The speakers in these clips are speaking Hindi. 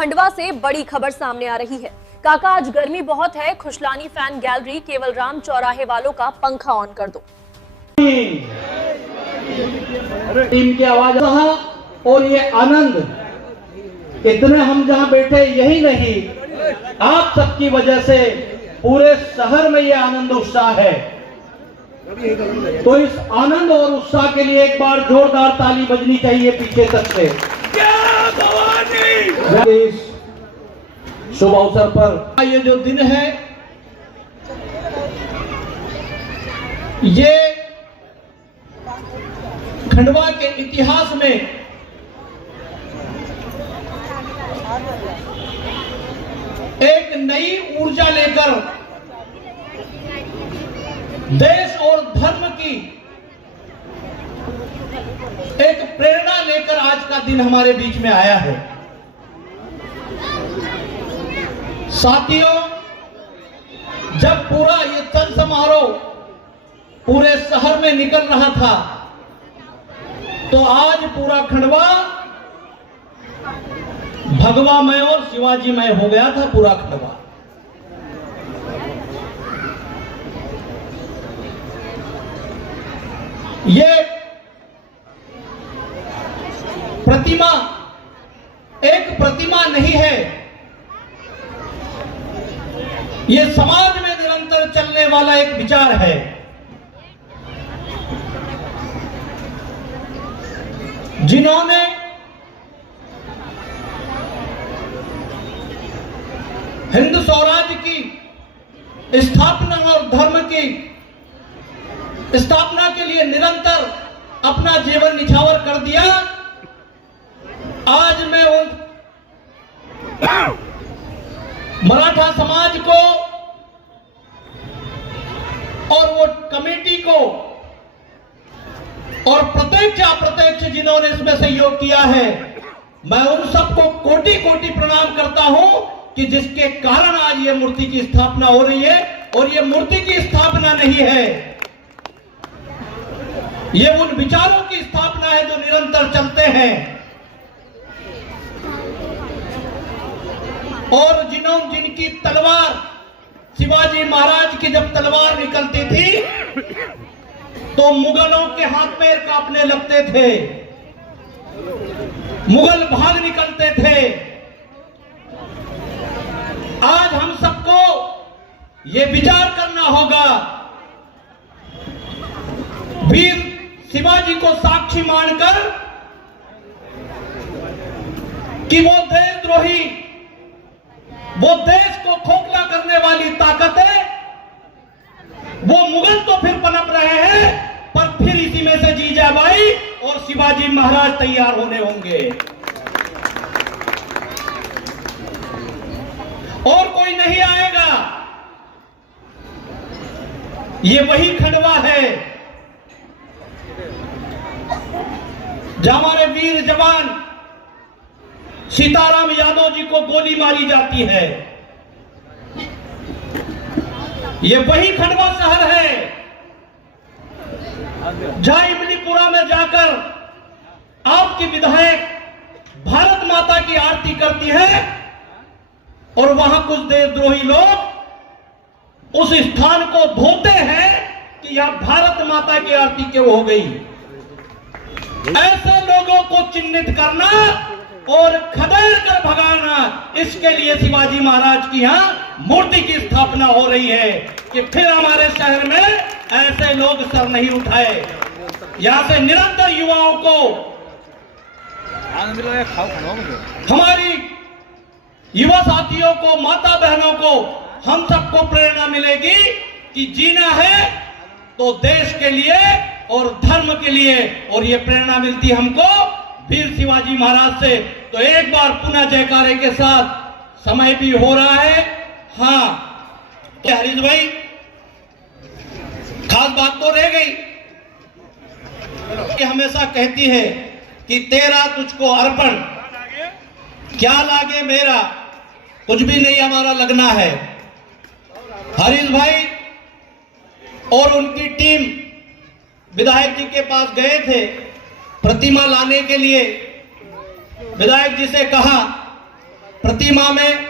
खंडवा से बड़ी खबर सामने आ रही है। काका आज गर्मी बहुत है, खुशलानी फैन गैलरी केवल राम चौराहे वालों का पंखा ऑन कर दो। टीम की आवाज रहा और ये आनंद इतने हम जहां बैठे यही नहीं, आप सबकी वजह से पूरे शहर में ये आनंद उत्साह है। तो इस आनंद और उत्साह के लिए एक बार जोरदार ताली बजनी चाहिए पीछे तक से। इस शुभ अवसर पर ये जो दिन है, ये खंडवा के इतिहास में एक नई ऊर्जा लेकर देश और धर्म की एक प्रेरणा लेकर आज का दिन हमारे बीच में आया है। साथियों, जब पूरा ये तन समारोह पूरे शहर में निकल रहा था, तो आज पूरा खंडवा भगवामय और शिवाजीमय हो गया था। पूरा खंडवा ये प्रतिमा एक प्रतिमा नहीं है, ये समाज में निरंतर चलने वाला एक विचार है। जिन्होंने हिंद स्वराज्य की स्थापना और धर्म की स्थापना के लिए निरंतर अपना जीवन निछावर कर दिया, आज मैं उन मराठा समाज को और वो कमेटी को और प्रत्यक्ष अप्रत्यक्ष जिन्होंने इसमें सहयोग किया है, मैं उन सबको कोटि कोटि प्रणाम करता हूं कि जिसके कारण आज ये मूर्ति की स्थापना हो रही है। और ये मूर्ति की स्थापना नहीं है, ये उन विचारों की स्थापना है जो निरंतर चलते हैं। और जिनकी तलवार, शिवाजी महाराज की जब तलवार निकलती थी तो मुगलों के हाथ पैर कांपने लगते थे, मुगल भाग निकलते थे। आज हम सबको ये विचार करना होगा, वीर शिवाजी को साक्षी मानकर, कि वो देशद्रोही, वो देश को खोखला करने वाली ताकतें, वो मुगल तो फिर पनप रहे हैं, पर फिर इसी में से जीजाबाई और शिवाजी महाराज तैयार होने होंगे। और कोई नहीं आएगा। ये वही खंडवा है जहां हमारे वीर जवान सीताराम यादव जी को गोली मारी जाती है। ये वही खंडवा शहर है जहां इमलीपुरा में जाकर आपकी विधायक भारत माता की आरती करती है और वहां कुछ देशद्रोही लोग उस स्थान को धोते हैं कि यह भारत माता की आरती क्यों हो गई। ऐसे लोगों को चिन्हित करना और खदेड़ कर भगाना, इसके लिए शिवाजी महाराज की यहां मूर्ति की स्थापना हो रही है कि फिर हमारे शहर में ऐसे लोग सर नहीं उठाए। यहां से निरंतर युवाओं को, हमारी युवा साथियों को, माता बहनों को, हम सबको प्रेरणा मिलेगी कि जीना है तो देश के लिए और धर्म के लिए। और ये प्रेरणा मिलती हमको वीर शिवाजी महाराज से। तो एक बार पुनः जयकारे के साथ, समय भी हो रहा है। हाँ, तो हरीश भाई, खास बात तो रह गई कि हमेशा कहती है कि तेरा तुझको अर्पण, क्या लागे मेरा, कुछ भी नहीं हमारा लगना है। हरीश भाई और उनकी टीम विधायक जी के पास गए थे प्रतिमा लाने के लिए। विधायक जी से कहा प्रतिमा में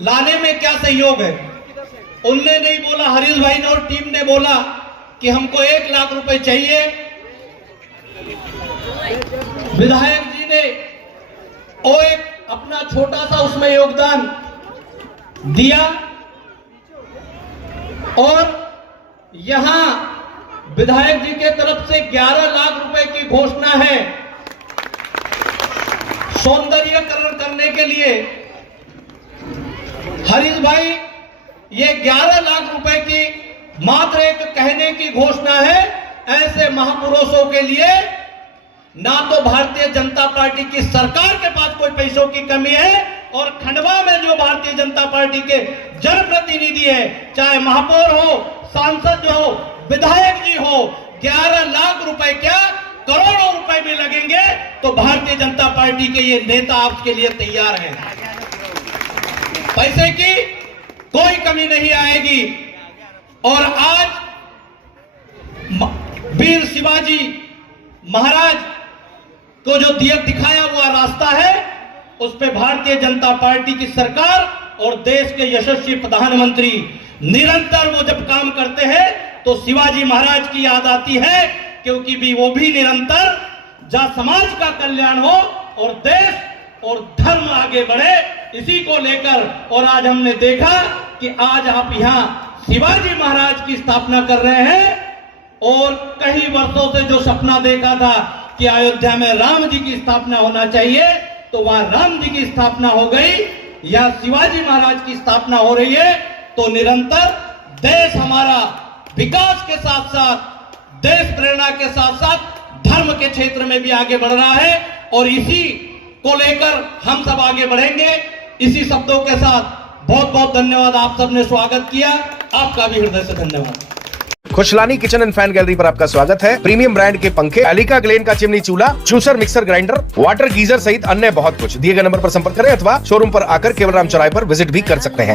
लाने में क्या सहयोग है। उनने नहीं बोला, हरीश भाई ने और टीम ने बोला कि हमको 1 लाख रुपए चाहिए। विधायक जी ने वो एक अपना छोटा सा उसमें योगदान दिया और यहां विधायक जी के तरफ से 11 लाख रुपए की घोषणा है सौंदर्यीकरण करने के लिए। हरीश भाई, ये 11 लाख रुपए की मात्र एक कहने की घोषणा है। ऐसे महापुरुषों के लिए ना तो भारतीय जनता पार्टी की सरकार के पास कोई पैसों की कमी है और खंडवा में जो भारतीय जनता पार्टी के जनप्रतिनिधि है, चाहे महापौर हो, सांसद जो हो, विधायक जी हो, 11 लाख रुपए क्या करोड़ों रुपए भी लगेंगे तो भारतीय जनता पार्टी के ये नेता आपके लिए तैयार हैं। पैसे की कोई कमी नहीं आएगी। और आज वीर शिवाजी महाराज को जो दिखाया हुआ रास्ता है, उस पे भारतीय जनता पार्टी की सरकार और देश के यशस्वी प्रधानमंत्री निरंतर वो जब काम करते हैं तो शिवाजी महाराज की याद आती है, क्योंकि भी वो भी निरंतर जहां समाज का कल्याण हो और देश और धर्म आगे बढ़े, इसी को लेकर। और आज हमने देखा कि आज आप यहां शिवाजी महाराज की स्थापना कर रहे हैं और कई वर्षों से जो सपना देखा था कि अयोध्या में राम जी की स्थापना होना चाहिए, तो वहां राम जी की स्थापना हो गई, या शिवाजी महाराज की स्थापना हो रही है। तो निरंतर देश हमारा विकास के साथ साथ, देश प्रेरणा के साथ साथ धर्म के क्षेत्र में भी आगे बढ़ रहा है और इसी को लेकर हम सब आगे बढ़ेंगे। इसी शब्दों के साथ बहुत बहुत धन्यवाद। आप सबने स्वागत किया, आपका भी हृदय से धन्यवाद। Khushlani kitchen and fan gallery पर आपका स्वागत है। प्रीमियम ब्रांड के पंखे, एलिका ग्लेन का चिमनी चूल्हा, juicer, mixer grinder, water geyser सहित अन्य बहुत कुछ। दिए गए नंबर पर संपर्क करें अथवा शोरूम पर आकर केवल राम चौराहे पर विजिट भी कर सकते हैं।